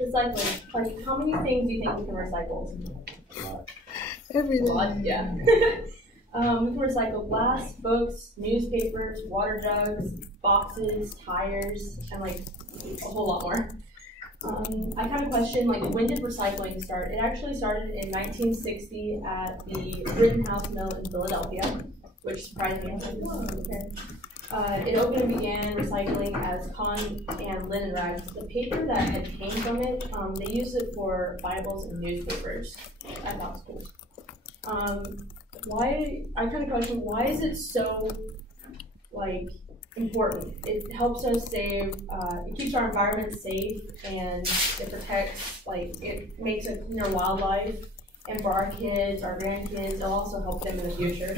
Recycling. Like, how many things do you think we can recycle? Everything. A lot, yeah. We can recycle glass, books, newspapers, water jugs, boxes, tires, and like a whole lot more. I kind of question, like, when did recycling start? It actually started in 1960 at the Rittenhouse Mill in Philadelphia, which surprised me. I was like, whoa, okay. It opened and began recycling as cotton and linen rags. The paper that had came from it, they used it for Bibles and newspapers. I thought it was cool. I kind of question, why is it so, like, important? It helps us save, it keeps our environment safe, and it protects, like, it makes it cleaner wildlife, and for our kids, our grandkids, it'll also help them in the future.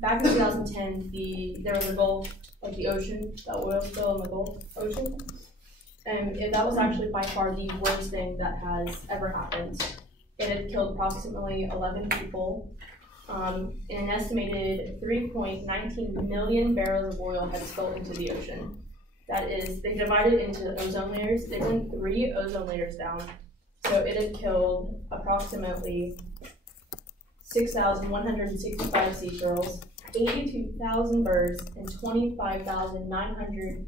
Back in 2010, there was a Gulf, like the ocean, the oil spill in the Gulf Ocean, and that was actually by far the worst thing that has ever happened. It had killed approximately 11 people, and an estimated 3.19 million barrels of oil had spilled into the ocean. That is, they divided it into ozone layers. They went 3 ozone layers down, so it had killed approximately 6,165 sea turtles, 82,000 birds, and 25,900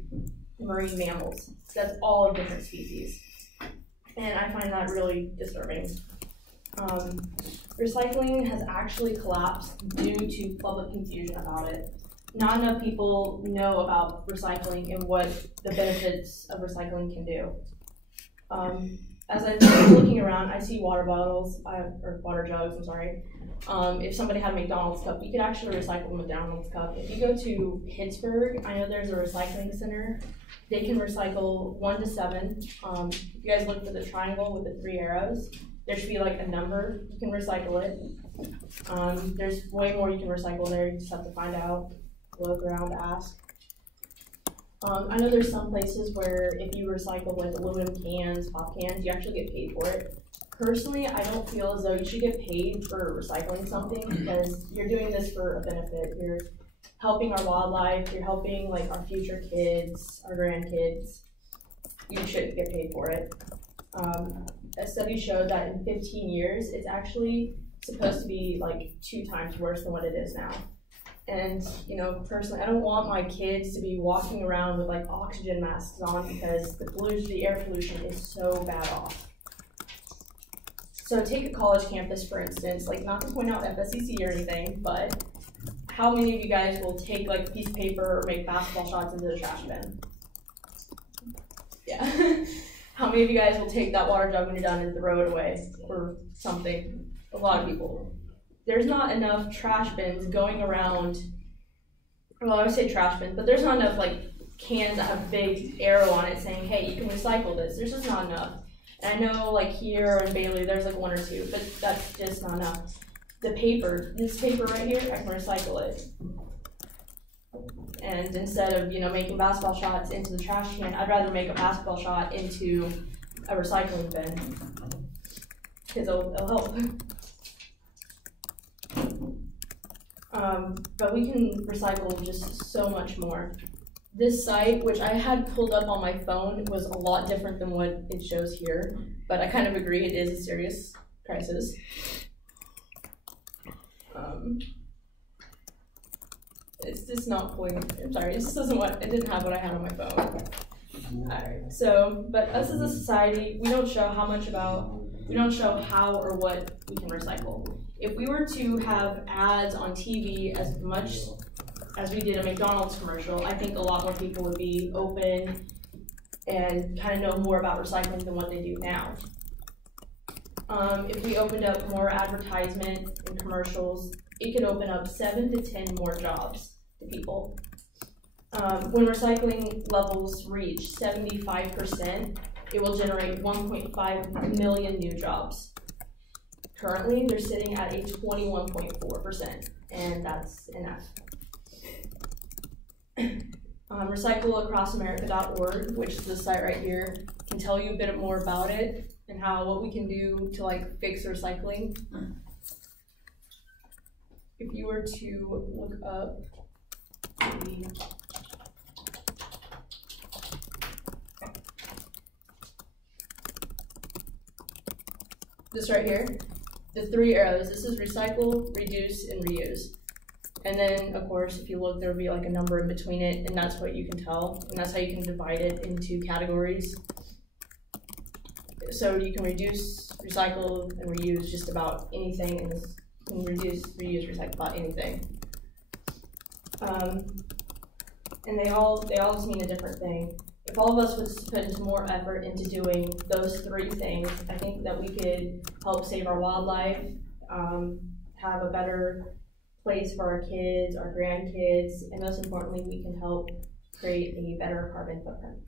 marine mammals. That's all of different species. And I find that really disturbing. Recycling has actually collapsed due to public confusion about it. Not enough people know about recycling and what the benefits of recycling can do. As I'm looking around, I see water bottles, or water jugs, I'm sorry. If somebody had a McDonald's cup, you could actually recycle a McDonald's cup. If you go to Pittsburgh, I know there's a recycling center. They can recycle 1 to 7. If you guys look for the triangle with the 3 arrows, there should be like a number. You can recycle it. There's way more you can recycle there. You just have to find out, look around, ask. I know there's some places where if you recycle like aluminum cans, pop cans, you actually get paid for it. Personally, I don't feel as though you should get paid for recycling something, because you're doing this for a benefit. You're helping our wildlife, you're helping like our future kids, our grandkids. You shouldn't get paid for it. A study showed that in 15 years, it's actually supposed to be like 2 times worse than what it is now. And, you know, personally, I don't want my kids to be walking around with like oxygen masks on, because the air pollution is so bad off. So take a college campus, for instance, like, not to point out FSCC or anything, but how many of you guys will take like a piece of paper or make basketball shots into the trash bin? Yeah. How many of you guys will take that water jug when you're done and throw it away or something? A lot of people. There's not enough trash bins going around. Well, I would say trash bins, but there's not enough like cans that have a big arrow on it saying, hey, you can recycle this. There's just not enough. And I know like here in Bailey, there's like 1 or 2, but that's just not enough. The paper, this paper right here, I can recycle it. And instead of, you know, making basketball shots into the trash can, I'd rather make a basketball shot into a recycling bin, because it'll help. But we can recycle just so much more. This site, which I had pulled up on my phone, was a lot different than what it shows here, but I kind of agree it is a serious crisis. It's just not pulling, I'm sorry, this doesn't it didn't have what I had on my phone. Alright, so, but us as a society, we don't show how or what we can recycle. If we were to have ads on TV as much as we did a McDonald's commercial, I think a lot more people would be open and kind of know more about recycling than what they do now. If we opened up more advertisement and commercials, it could open up 7 to 10 more jobs to people. When recycling levels reach 75%, it will generate 1.5 million new jobs. Currently, they're sitting at a 21.4%, and that's enough. Recycleacrossamerica.org, which is the site right here, can tell you a bit more about it and what we can do to like fix recycling. If you were to look up this right here, the 3 arrows, this is recycle, reduce, and reuse. And then, of course, if you look, there will be like a number in between it, and that's what you can tell, and that's how you can divide it into categories. So you can reduce, recycle, and reuse just about anything, and you can reduce, reuse, recycle about anything. And they all just mean a different thing. If all of us would put more effort into doing those 3 things, I think that we could help save our wildlife, have a better place for our kids, our grandkids, and most importantly, we can help create a better carbon footprint.